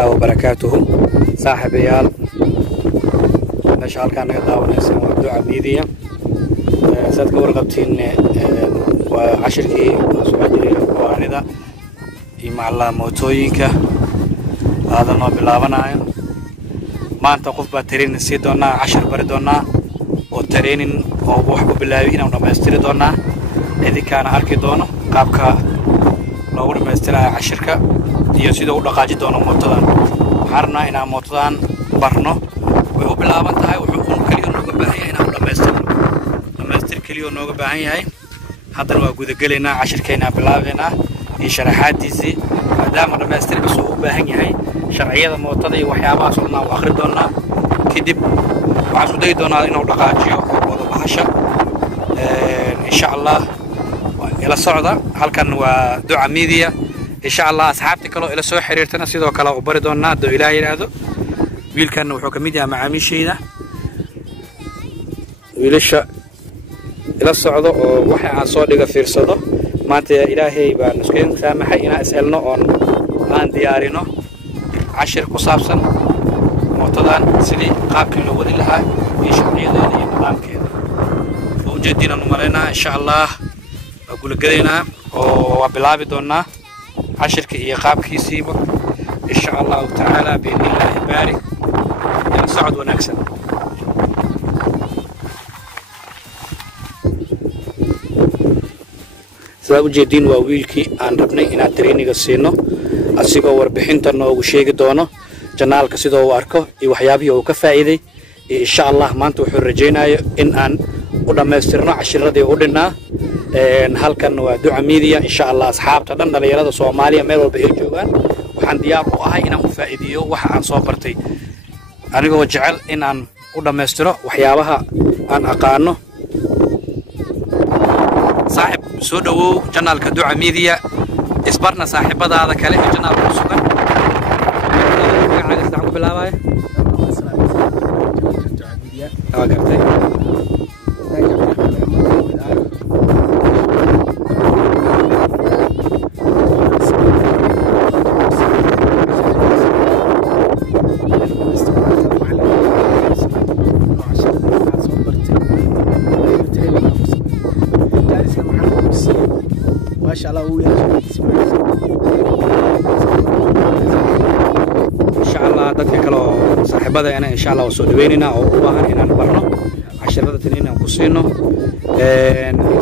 تعالى وبركاته. صاحب يال مشعل كان يضاون اسمه دعاء ميديا سادك ورقبتين وعشركي سؤالي واردا مع الله موتوينك هذا ما بلابنا ما أنت قف بترين سيدنا عشر بردنا وترين أو وحب باللاوين أو نمستري دونا إذا كان أركي دونا قابك لو نمستري عشرك يسيدو دقاجي دونا موتدان حرنا إنا موتدان برنو وهو بلابن تاعي وحكون كليو نوجا باهي إنا نمستر كليو نوجا باهي هاي هذا الوجود قلنا عشركينا بلابنا شرحات ديزي دام نمستر بس هو باهي هاي شرعية موتدي وحيابها صرنا وآخر دونا كدب وعسودي دونا إنه دقاجيو وضبحشة إن شاء الله إلى الصعدة هل كان ودعاء ميديا إن شاء الله أصحابتي كلو إلى سوي حريرتنا سيدو كلا وبردونا دو إلهي هذا ويل كان وحكم ميديا مع ميشينا ويلش إلى الصعدة وحي عن صادقة في رصده ما أنت إلهي بنسكين سامحي إن أسألنا عن ديارنا عشر قصابسا معتدان سلي قابل لو ودي لها في شرعية ذي نظام كذا وجدينا نمرنا إن شاء الله أقول قرينا وبلابي دونا عشر كي قاب كيسيبه إن شاء الله تعالى بإذن الله بارك نصعد ونكسب سبب جدين وويلكي عن ربنا إن تريني قصينه أسيقو وربحينتنا وشيق دونه جنالك سيدو واركو وحيابي وكفائدي إن شاء الله ما أنتو حرجينا إن أن ولما يسترنا عشر ردي ودنا هل كان ودعاء ميديا إن شاء الله أصحاب تدنا ليراد الصومالية ميرو بيجوان وحن ديار وهاي إن فائديو وحن صوبرتي أنا جو جعل إن أن ولما يسترنا وحيابها أن أقانه صاحب سودو جنالك دعاء ميديا إصبرنا صاحب هذا كلام جنال سودان بالله ما شاء الله dadka kale saaxiibada إن شاء الله وسو دويننا أو بaahan inaan barno casharada tan inaan ku siino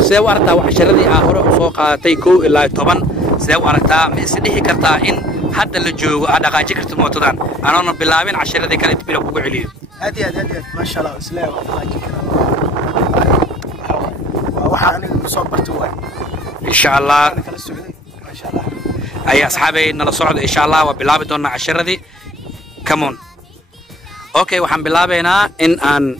see warta casharadii hore soo qaadatay 2 ilaa 10 see warta ma isdhihi kartaa in hadda la joogo dhaqaaji karto mootadan anoona bilaabin casharadii kale dib ugu celiyo هادي ما شاء الله إسلام dhaqaaji kara waxa aniga soo bartay إن شاء الله ما شاء الله أي أصحابي نلا صعد إن شاء الله وبلابي دونا عشردي كمون أوكي وحن بلابينا إن أن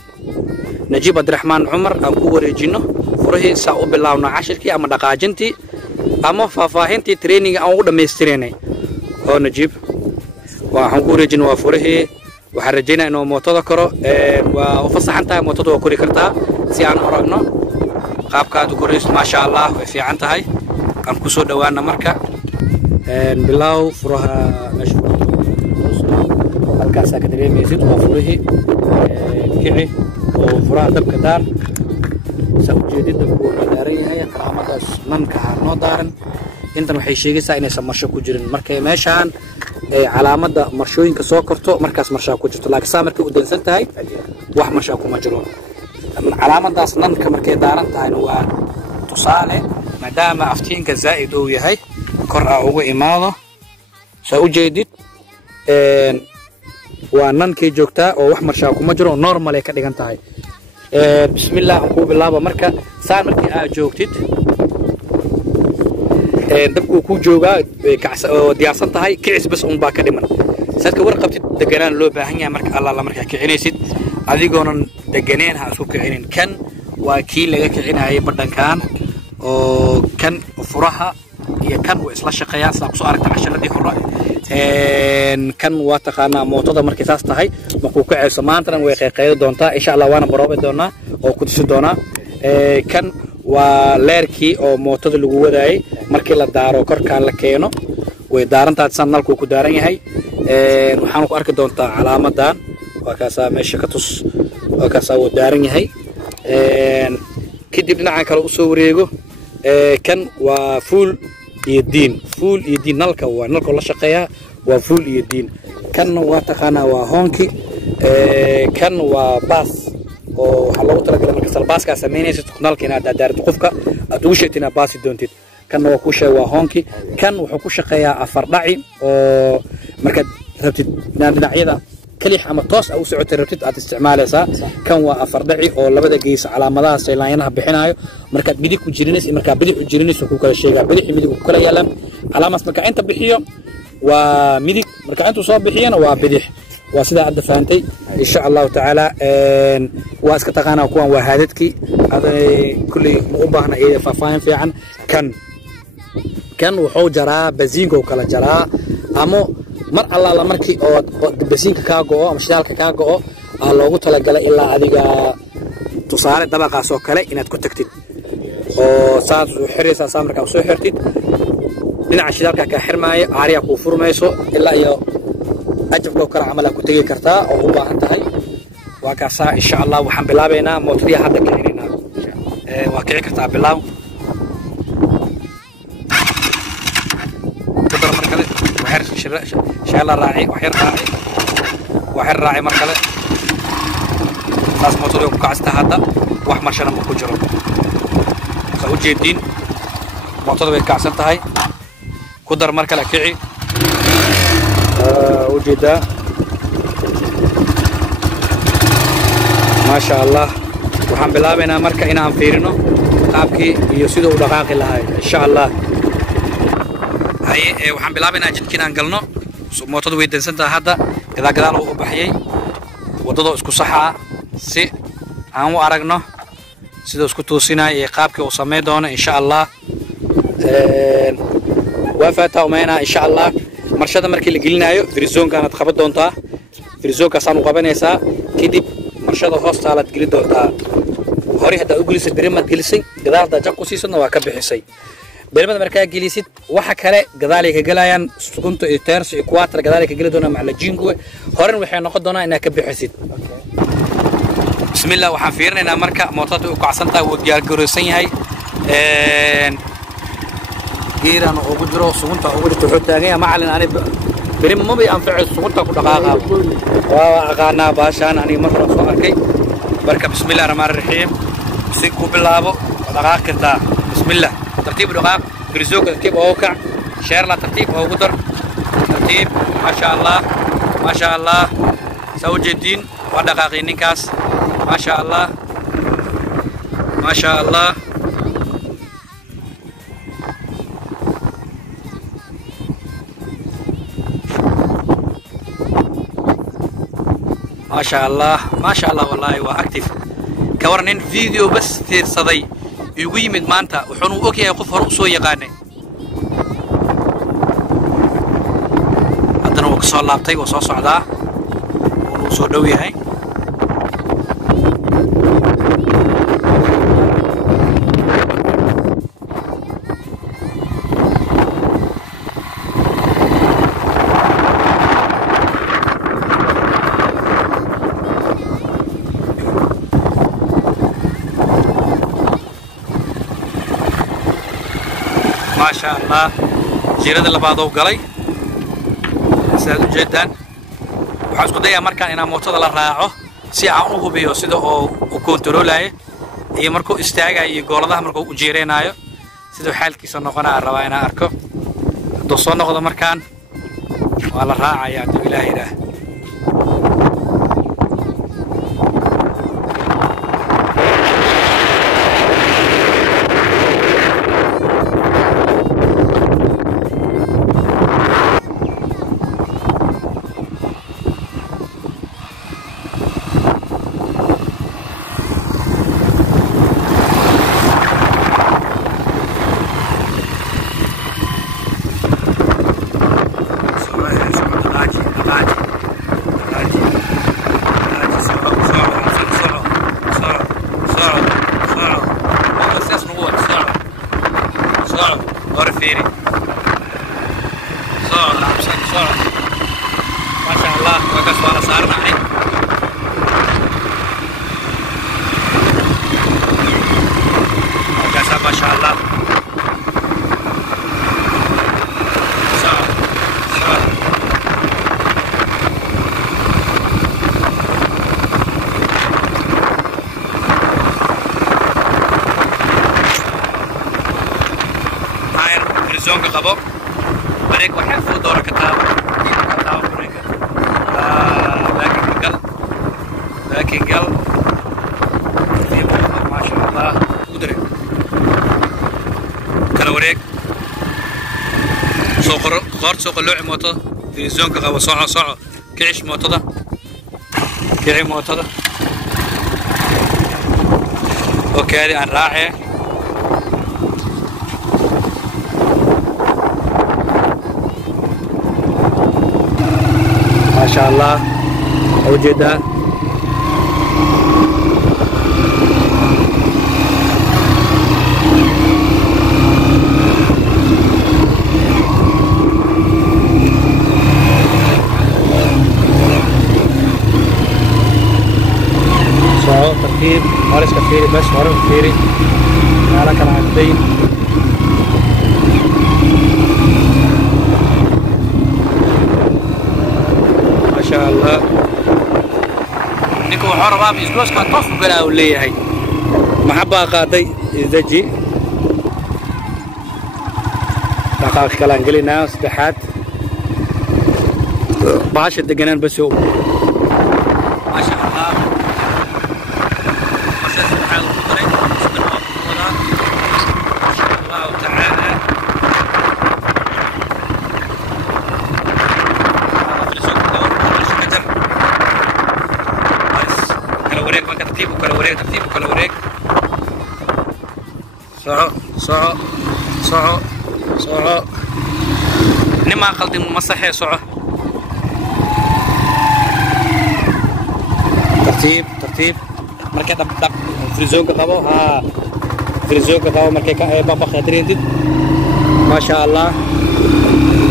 نجيب عبد الرحمن عمر أم كوريجينو فرهي ساو بلاونا عشركي أما دقاجنتي أما فافاهنتي ترينينج أو دميستريني هو نجيب وحن كوريجينو وفرهي وحرجينا إنه متذكره وفصح أنت متذكر وكوري كرتا سيان أرقنا قاب كادو كوريس ما شاء الله وفي عنتهاي أم كسو دوانا مركا بلاو فرها مشهور halkaas ka dareemaysid waa furihii kici oo furaha dabka daar soo jeedida uu daaray yahay qaraamadaas nanka noo daaran intan waxay sheegaysaa inay samasho ku jirin markay meeshaan calaamada marshooyinka soo korto markaas marshaa ku jirto laakiin saamarkii u dansan tahay wax marshaa kuma jiro calaamadaas nanka markay daaran tahay waa tusaale maadaama aftiinka zaa'id uu yahay kor ugu imaado soo jeedid وأنكي جوكتا أو وحمر شاكو مجرو نورمال كدغان تاعي بسم الله أنكو بالله مركا سان مركي جوكتيد دبكو كو جوغا كعس دياسان تاعي كعس بس أم با كدمن سادك ورقبتي دغانان لو باهنيا مركا الله مركا كعينيسيد adigoon deganeen ha soo kicinin kan waa kii laga kicinayay badhankan oo kan furaha iyo kan way isla shaqeeyaan saab soo aragta casharadii hore kan waa taqaana mootada markay saas tahay markuu ka ceeso maantana way qeexeeyo doontaa insha Allah waana baroobe doonaa oo ku tusi doonaa kan waa leerkii oo mootada lagu wadaayay markii la daaro korkaan la keeno way daarantaad sanalku ku daaran yahay waxaan ku arki doontaa calaamadan waa kaasaa meesha ka tus waa kaasaa uu daaran yahay kadib dhinacan kale u soo wareego kan waa fuul iyo diin nalka la shaqeeyaa waa fuul iyo diin kan waa taqaanaa waa hoonki kan waa baas oo waxa loogu talagalay marka salbaaska sameynaysid nalka inaad daarto qofka aad ugu sheegtid inaad baasi doontid kan waa ku sheeg waa hoonki kan wuxuu ku shaqeeyaa afar dhaci oo marka rabtid dhinacyada kalix ama toos u socotay rabtid aad isticmaalaysaa kan waa afar dhaci oo labada gees calaamadaha saylaayanaha bixinayo marka bidix ku jirinaysa marka bidix u jirinaysa ku kala sheegaa bidix midig ku kala yaalan calaamadas marka inta bixiyo waa midig marka intu soo bixiyana waa bidix waa sida aad fahamtay insha Allah taala waa iska taqaana kuwan waa haadadkii kulli u baahna ee faafaahin fiican kan wuxuu jaraa basiinka kala jaraa ama mar alla markii oo basiinka ka go'o ama shidaalka ka go'o loogu talagalay ilaa adiga tusaale dabaqaas oo kale inaad ku tagtid oo saas u xiraysaa samarka soo xirtid dhinaca shidaalka ka xirmaayo aariya ku furmayso ilaa iyo ajabka kala amala ku tagi kartaa oo u baahan tahay waa kaasa insha Allah waxaan bilaabeynaa mootoriya hadda keenina waa kici kartaa bilaaw بدر مركله وحر شاء الله راعي وحر راعي مركله خاص موتور يوم كعسته هذا وأحمر شنو مكوجرو سأوجدين موتور بيكعسته هاي كدر مركله كعي وجده ما شاء الله وحن بلابنا مركه إنا أنفيرنو قابكي يسيدو دقائق لهاي إن شاء الله waxaan bilaabaynaa jidkiin aan galno mootada way dansantahay hadda gadaal u baxayay wadada isku saxa si aan u aragno sida isku toosinaay ee qaabkii uu sameey doono insha Allah waafata umayna insha Allah marshada markii la gelinayo firizoonka aad qaban doontaa firizoonka saan u qabanaysaa kadib marshada hoosta la gelin doontaa hore hadda u gelisay birimad gelisay gadaalda jaq ku siisadna waa ka bixisay beelmada markaa gelisid waxa kale gadaalay ka galayaan sukunta iyo teers iyo quattro gadaalay ka gali doona maclajiinku horan waxay noqon doonaa inaad ka bixisid bismillah waxaan fiirinaynaa marka mootada uu kacsan tahay uu diyaar garoosan yahay geeran ugu jiro sukunta ugu jirto wuxuu taagan yahay macallin ani berim ma bay anfaco sukunta ku dhaqaaqa waa aqaanaa baashaan ani mar hore soo arkay marka bismillah rahmaan rahiim si ku bilaabo dhaqaaqida bismillah ترتيب دقائق برزوق ترتيب أوكع شيرلا ترتيب أو قدر ترتيب ما شاء الله ما شاء الله سوي جدين ودقائق نكاس ما شاء الله ما شاء الله ما شاء الله ما شاء الله والله وأكتف كورنين فيديو بس تير صدي يقيمد مانتا وحنو اوكي يقف هرو سو يقاني هادنا وك سو لابتay oo soo socda oo soo dhow yahay ما شاء الله جيرد لبعض وقلي سأل جدا وحاسس قديا مركان إن موتة الله راعه سيعانوه بيو سيده أو كنترولاه هي مركو استاجا يقول ده مركو جيرين أيو سيده حال كيسون نقنا الرواينا أركو دوسون نقطة مركان والله راعي يا عبد الله ده ولا صارنا عين ما شاء الله زونك قبو بريك واحد فوق دورة كتاب بريك لكن قل ما شاء الله قدري كالوريك قارت سوق اللوع موتو في زونك قبو صاع كيش موتو ده كيعي موتو ده اوكي هذه عن راعي ما شاء الله وجده صعود تركيب وارس كثيري بس وارس كثيري على كالعادين ما شاء الله نيكو حربا بيسكوس كان طف بلا وليه هي محبه قاضي زجي دقائق كلام قلنا سدحات باش الدقنان بس هو ما شاء الله ما شاء الله تعالى ترتيب وكالوريك صعو نما قلدي مصحي صعو ترتيب مركي دق فريزونك قبو ها فريزونك قبو مركي بابا خاطرين دد ما شاء الله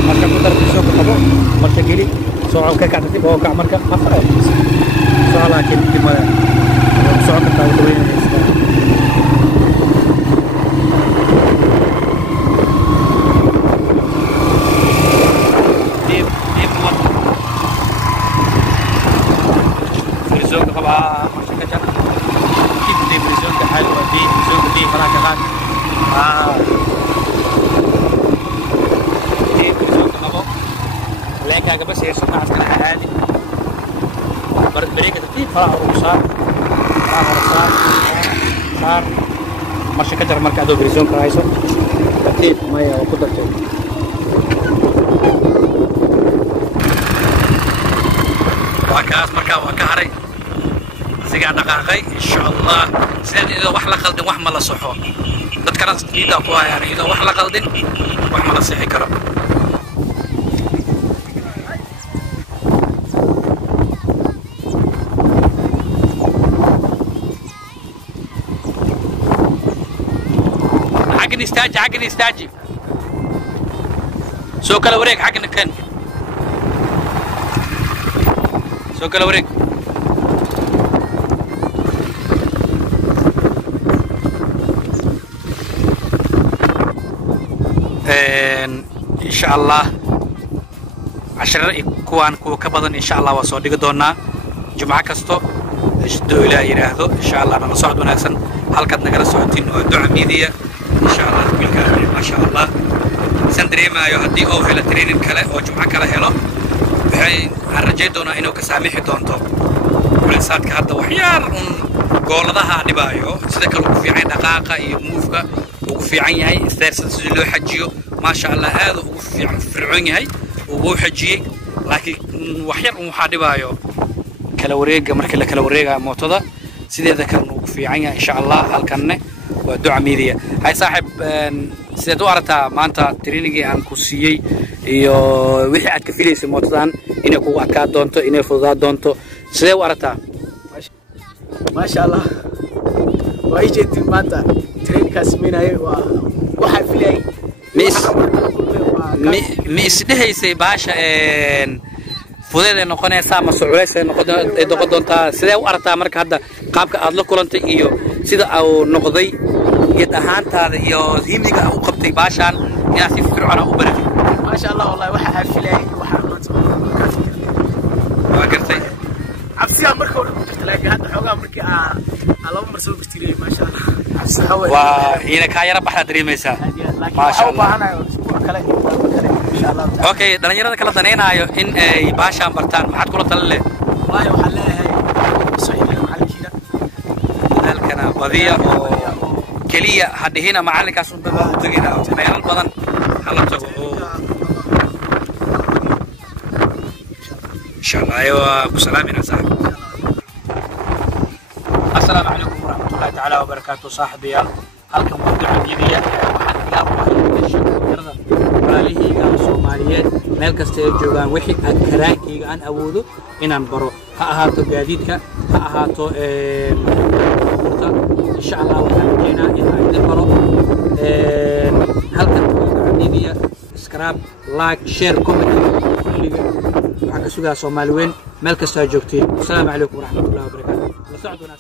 مركي قدر فريزونك قبو مركي قلي صعو كاكا ترتيب هو كاع مركي أفرق صعو لكن كما صعو كتاوتوين لكن بس هي صناعة كان عادي بريكة تطيب فرع ورصار صار مرشي كتر مركادو بريزون كرايسو تطيب مية وقدرته وكاس مركا وكهري سيقع دقاقي إن شاء الله سيد إذا وحلا قلدين وحما لا صحو dadkana iida ku hayaan iyada wax la qaldin wax ma la sixi karo حقني استاجي سو كلا وريك حقنا كان سو كلا وريك إن شاء الله عشر كوان كبدن إن شاء الله وصل دونا جمعة كستو دو إلى يراهدو إن شاء الله أنا صعد وناسن حلقة نقرأ صعدين ودعم ميديا إن شاء الله بالكامل ما شاء الله سندري ما يهدي أو هلا ترين كلا أو جمعة كلا هلا بحين الرجال دونا إنه كسامح دونتو ولسات كهذا وحيار قول ذا نبايو سيدك في عين دقائق يموفك وفي عين هاي استرسل سجلو حجيو ما شاء الله هذا وفي فرعون هاي وهو حجي لكن وحيار محادبايو كالوريق مركل كالوريق موتدا سيدي ذكر وفي عين إن شاء الله هالكنة ودعم ميديا هاي صاحب سيدو أرتا ما أنت ترينيجي عن كوسيي يو وحي عاد كفيليس موتدان إنه كو أكاد دونتو إنه فضاد دونتو سيدو أرتا ما شاء الله وإيجت ما أنت ترين كاسمينا وحي فيلي ميس ده هي سي باشا fudeed ay noqonaysaa ma suuleys ay noqon doontaa sidee u aragtaa marka hadda qaabka aad la kulantay iyo sida uu noqday geed ahaantaada iyo himiga u qabtay baashan inaad si fircoon u baratay ما شاء الله والله waxa xafilay waxa waa gartay عبسيها مركو لكن هذا حوغا مركي لو مرسل بشتري ما شاء الله عبسها وهنا كايره بحر دريميسا ما شاء الله كلا ان شاء الله اوكي دلنيرada kala daneenayo in ay baashan bartaan maxad kula talale wallahi waxa leeyahay saxiibina macalkiina dalkana wadiya oo kaliya hadihina macalinkaas u baa u tagayna meelal badan hala tago إن شاء الله أيوة بسلامنا صاحبي السلام عليكم ورحمة الله تعالى وبركاته صاحبي halkan waa ducadiyada waxaan ilaa shaqada walaalihiiga Soomaaliyeed meel kasta ay joogaan wixii aan karaankeyga aan awoodo inaan baro ha ahaato gaadiidka ha ahaato urta insha Allah waxaan rajaynayaa inaan baro halkan ducadiyada subscribe like share comment kulliga waxaan ka sugaa Soomaaliyeed meel kasta ay joogtiin. Assalaamu calaykum waraxmatullaahi wabarakaatuh. La socoduna